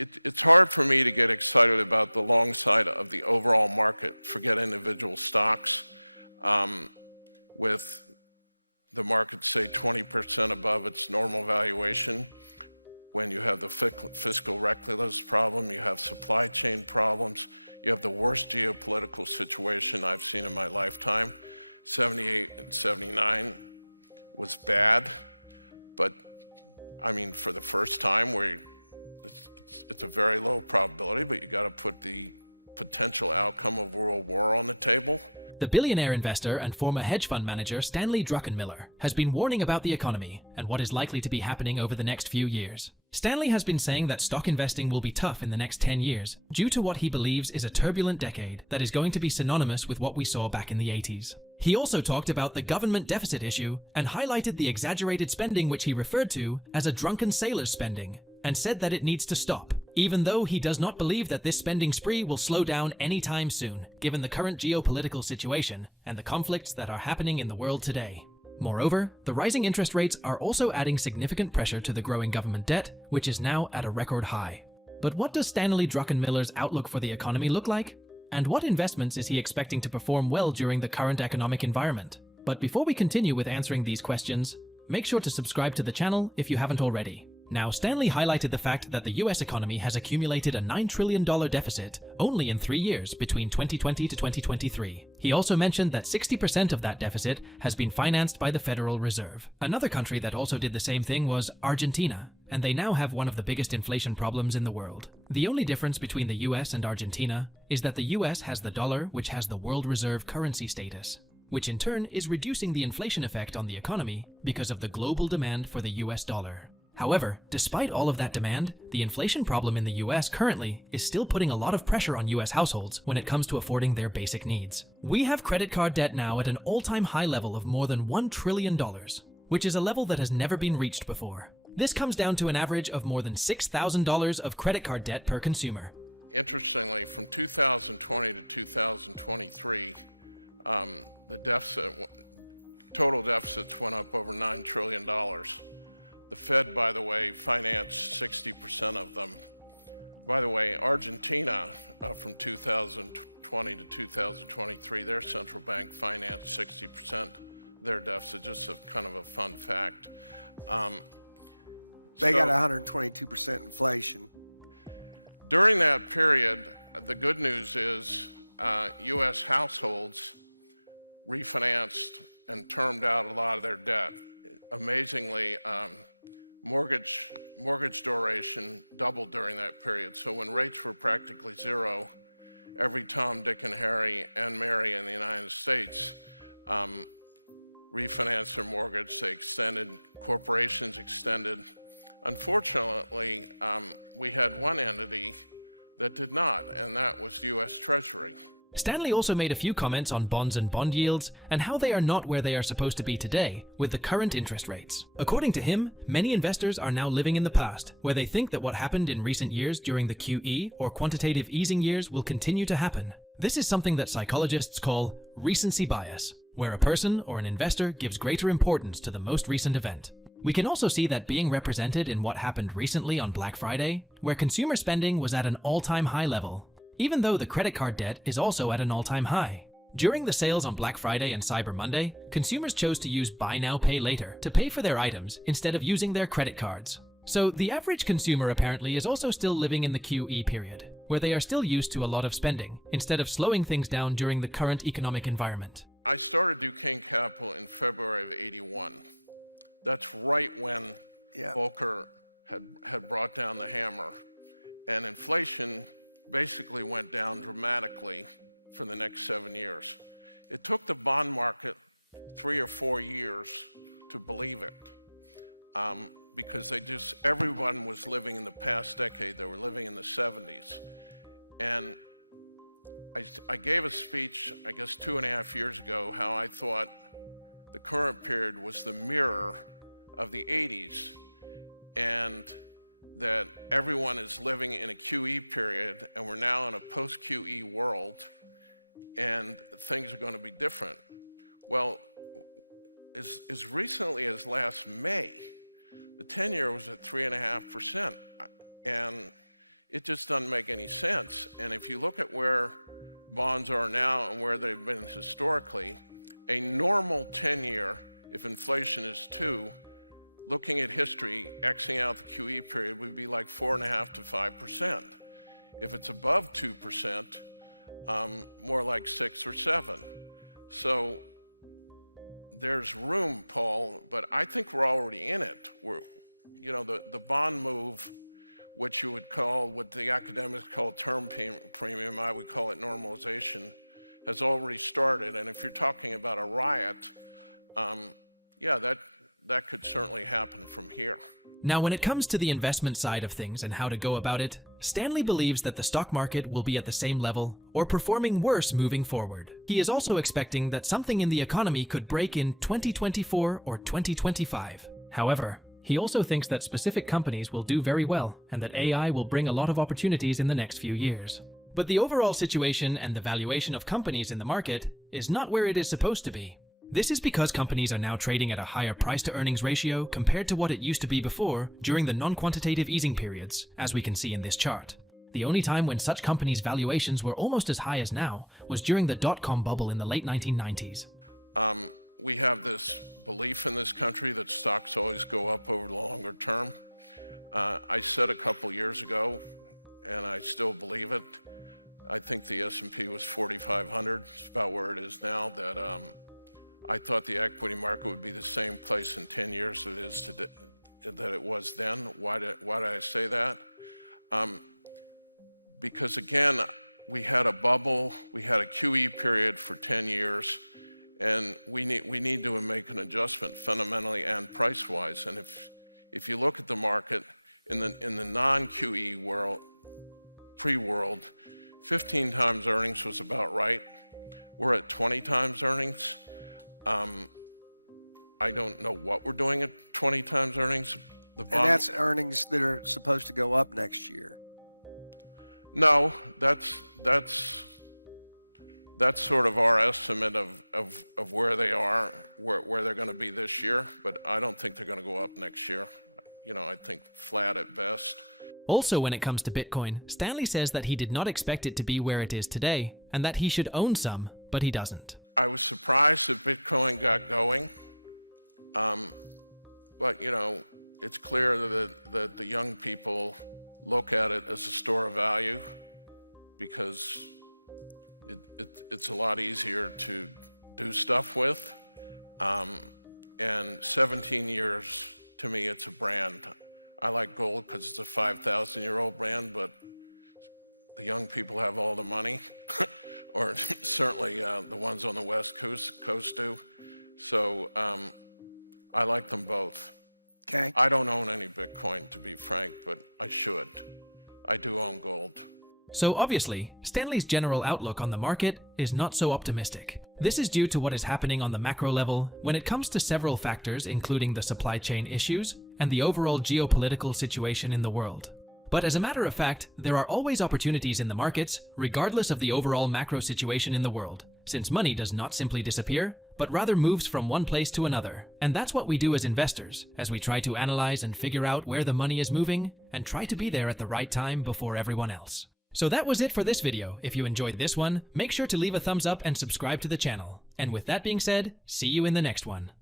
it's hard for me to get excited about the long side of the overall market, forget individual stocks, with the market, say, 20% above its normal valuation. When you have the fiscal recklessness problem, you have supply chain problems, you have the worst geopolitical situation I've seen in my lifetime. 78 and 79 was bad, but I mean, for the first time, it's a very low probability, but you got to put the potential outcome of world war on the table. The billionaire investor and former hedge fund manager Stanley Druckenmiller has been warning about the economy and what is likely to be happening over the next few years. Stanley has been saying that stock investing will be tough in the next 10 years due to what he believes is a turbulent decade that is going to be synonymous with what we saw back in the 80s. He also talked about the government deficit issue and highlighted the exaggerated spending which he referred to as a drunken sailor's spending, and said that it needs to stop, even though he does not believe that this spending spree will slow down anytime soon, given the current geopolitical situation and the conflicts that are happening in the world today. Moreover, the rising interest rates are also adding significant pressure to the growing government debt, which is now at a record high. But what does Stanley Druckenmiller's outlook for the economy look like? And what investments is he expecting to perform well during the current economic environment? But before we continue with answering these questions, make sure to subscribe to the channel if you haven't already. Now, Stanley highlighted the fact that the US economy has accumulated a $9 trillion deficit only in 3 years between 2020 to 2023. He also mentioned that 60% of that deficit has been financed by the Federal Reserve. Another country that also did the same thing was Argentina, and they now have one of the biggest inflation problems in the world. The only difference between the US and Argentina is that the US has the dollar, which has the world reserve currency status, which in turn is reducing the inflation effect on the economy because of the global demand for the US dollar. However, despite all of that demand, the inflation problem in the US currently is still putting a lot of pressure on US households when it comes to affording their basic needs. We have credit card debt now at an all-time high level of more than $1 trillion, which is a level that has never been reached before. This comes down to an average of more than $6,000 of credit card debt per consumer. Interestingly, from 2020 to 2023, the total deficits went up over $9 trillion. The Fed, by the way, financed 60% of them. By the way, Argentina, from 2020 to 2023, their central bank financed 60% their deficit, just a kind of a fun fact. They got 122% inflation. During that period, the good news is US households refinanced and termed out a lot of their debt. Amazingly, mortgage duration doubled during that period. So when rates were practically zero, every Tom, Dick, and Harry and Mary in the United States refinanced their mortgage. They extended, corporations extended. Unfortunately, we had one entity that did not, and that was the US Treasury. Stanley also made a few comments on bonds and bond yields and how they are not where they are supposed to be today with the current interest rates. According to him, many investors are now living in the past, where they think that what happened in recent years during the QE or quantitative easing years will continue to happen. This is something that psychologists call recency bias, where a person or an investor gives greater importance to the most recent event. We can also see that being represented in what happened recently on Black Friday, where consumer spending was at an all-time high level, even though the credit card debt is also at an all-time high. During the sales on Black Friday and Cyber Monday, consumers chose to use Buy Now, Pay Later to pay for their items instead of using their credit cards. So the average consumer apparently is also still living in the QE period, where they are still used to a lot of spending, instead of slowing things down during the current economic environment. I started Duquesne Capital in February of '81. That's right when Volcker had brought down the hammer, and inflation basically went down dramatically for the next 7 years. It took the bond market 3 or 4 years to believe it, because everyone was living in the past decade. They were living in the 70s. And I gave a speech, I guess 2.5 years ago, how I thought the current period was the mirror of the 80s, and that everyone is living in a QE period, and we're now in a post-QE world, and things are going to be different. Well, as recently as last May, the 10-year was at 3.5%. And it just doesn't make any sense. And if you look at where bonds are now and where they've been historically, a normal 10-year, if inflation is 2, looking at history, Xing out the QE period, would be like 4.5% to 5%. If it's above 2%, more like 6 or 7. So there's room, Paul, but I think we're already in it. The bond move, which you would call, what the academics call term premium, I would call it normalization, has already started. And if you're talking about a riot, that could certainly happen from here. Now, when it comes to the investment side of things and how to go about it, Stanley believes that the stock market will be at the same level or performing worse moving forward. He is also expecting that something in the economy could break in 2024 or 2025. However, he also thinks that specific companies will do very well and that AI will bring a lot of opportunities in the next few years. But the overall situation and the valuation of companies in the market is not where it is supposed to be. This is because companies are now trading at a higher price-to-earnings ratio compared to what it used to be before during the non-quantitative easing periods, as we can see in this chart. The only time when such companies' valuations were almost as high as now was during the dot-com bubble in the late 1990s. We have this belief in this country that stocks always go up over the longer term. I said a couple years ago, and I still believe it, I think the S&P was 4,500, it's about where it is now, that I thought the equity market would be the same place in 10 years that it was then. Why did I say that? Because again, we had a bubble, we had a QE period for 10 years, and we need to make an adjustment fundamentally and price-wise. And if you look at the market in the non-QE world, pre-world, 15 times earnings was about right. We're at 20 times earnings. I don't know what we're doing at 20 times earnings. And that's earnings that are supposed to go up next year. No, that's sort of our estimate of where they are, where they're going to be this year, but I don't think they're going to go up next year. I think flat at best. Also, when it comes to Bitcoin, Stanley says that he did not expect it to be where it is today, and that he should own some, but he doesn't. I was surprised that Bitcoin got going, but it's clear that the young people look at it as a store of value because it's a lot easier to do stuff with. And 17 years, to me, it's a brand. I like gold because it's a 5,000-year-old brand, but the young people have all the money, or certainly the ones on the West Coast do. So I like them both. Okay. I don't own any Bitcoin, to be frank, but I should. I do own gold. So obviously, Stanley's general outlook on the market is not so optimistic. This is due to what is happening on the macro level when it comes to several factors, including the supply chain issues and the overall geopolitical situation in the world. But as a matter of fact, there are always opportunities in the markets, regardless of the overall macro situation in the world, since money does not simply disappear, but rather moves from one place to another. And that's what we do as investors, as we try to analyze and figure out where the money is moving, and try to be there at the right time before everyone else. So that was it for this video. If you enjoyed this one, make sure to leave a thumbs up and subscribe to the channel. And with that being said, see you in the next one.